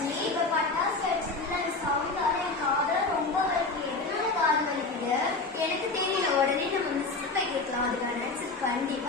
ஆச்சு? இப்ப பட்டாசு வெடிச்சதுல அந்த சவுண்டால என் காதுல ரொம்ப வலிக்குது. எதனால காது வலிக்குது? எனக்கு தெரியல. உடனே நம்ம மிஸ் போய் கேட்கலாம். அதுக்கான ஆன்சர் கண்டிப்பா